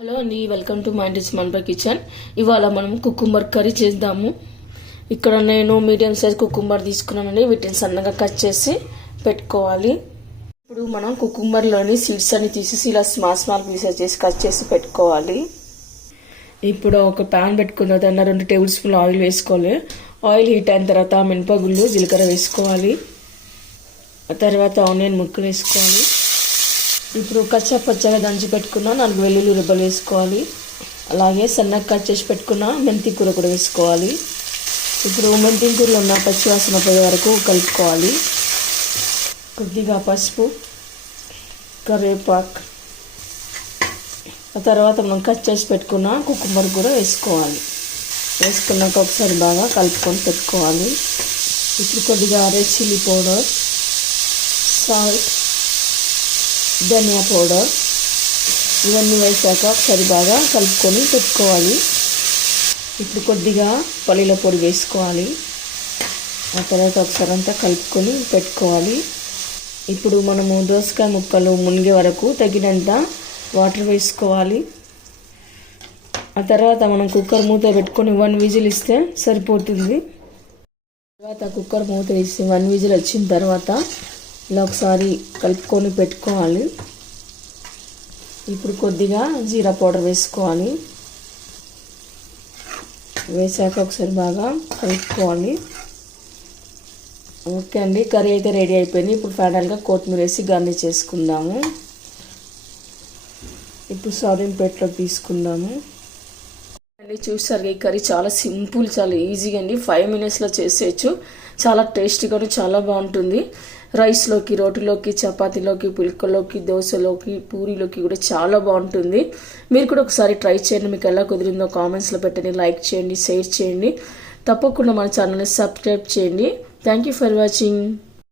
Hello అండి, welcome to my dish మన్పై kitchen. ఇవాళ మనం కుకుంబర్ కర్రీ చేద్దాము. ఇక్కడ నేను మీడియం సైజ్ కుకుంబర్ తీసుకున్నానండి. వీటిని సన్నగా కట్ చేసి పెట్టుకోవాలి. ఇప్పుడు మనం కుకుంబర్లోని సీడ్స్ అన్ని తీసేసి ఇలా స్మాల్ పీసెస్ చేసి కట్ చేసి పెట్టుకోవాలి. ఇప్పుడు ఒక ప్యాన్ పెట్టుకున్న తర్వాత 2 టేబుల్ స్పూన్లు ఆయిల్ వేసుకోవాలి. ఆయిల్ హీట్ అయిన తర్వాత మినపగుళ్ళు, జీలకర్ర వేసుకోవాలి. ఆ తర్వాత ఆనియన్ ముక్కలు వేసుకోవాలి. ఇప్పుడు పచ్చగా దంచి పెట్టుకున్న 4 వెల్లుల్లి రెబ్బలు వేసుకోవాలి. అలాగే సన్నగా కట్ చేసి పెట్టుకున్న మెంతి కూర కూడా వేసుకోవాలి. ఇప్పుడు మెంతి కూరలో ఉన్న పచ్చివాసన పోయే వరకు కలుపుకోవాలి. కొద్దిగా పసుపు, కరివేపాకు, ఆ తర్వాత మనం కట్ చేసి పెట్టుకున్న కుకుంబర్ కూడా వేసుకోవాలి. వేసుకున్నాక ఒకసారి బాగా కలుపుకొని పెట్టుకోవాలి. ఇప్పుడు కొద్దిగా రెడ్ చిల్లీ పౌడర్, సాల్ట్, ధనియా పౌడర్ ఇవన్నీ వేసాక ఒకసారి బాగా కలుపుకొని పెట్టుకోవాలి. ఇప్పుడు కొద్దిగా పల్లీల పొడి వేసుకోవాలి. ఆ తర్వాత ఒకసారి అంతా కలుపుకొని పెట్టుకోవాలి. ఇప్పుడు మనము దోసకాయ ముక్కలు మునిగే వరకు తగినంత వాటర్ వేసుకోవాలి. ఆ తర్వాత మనం కుక్కర్ మూత పెట్టుకొని 1 విజిల్ ఇస్తే సరిపోతుంది. తర్వాత కుక్కర్ మూత వేసి 1 విజిల్ వచ్చిన తర్వాత ఇలా ఒకసారి కలుపుకొని పెట్టుకోవాలి. ఇప్పుడు కొద్దిగా జీరా పౌడర్ వేసుకోవాలి. వేసాక ఒకసారి బాగా కలుపుకోవాలి. ఓకే అండి, కర్రీ అయితే రెడీ అయిపోయింది. ఇప్పుడు ఫైనల్గా కొత్తిమీర వేసి గార్నిష్ చేసుకుందాము. ఇప్పుడు సర్వింగ్ ప్లేట్లో తీసుకుందాము. అండి చూసారు, ఈ కర్రీ చాలా సింపుల్, చాలా ఈజీగా అండి 5 మినిట్స్లో చేసేయచ్చు. చాలా టేస్టీగా చాలా బాగుంటుంది. రైస్లోకి, రోటీలోకి, చపాతీలోకి, పుల్కలోకి, దోశలోకి, పూరీలోకి కూడా చాలా బాగుంటుంది. మీరు కూడా ఒకసారి ట్రై చేయండి. మీకు ఎలా కుదిరిందో కామెంట్స్లో పెట్టండి, లైక్ చేయండి, షేర్ చేయండి. తప్పకుండా మన ఛానల్ని సబ్స్క్రైబ్ చేయండి. Thank you for watching.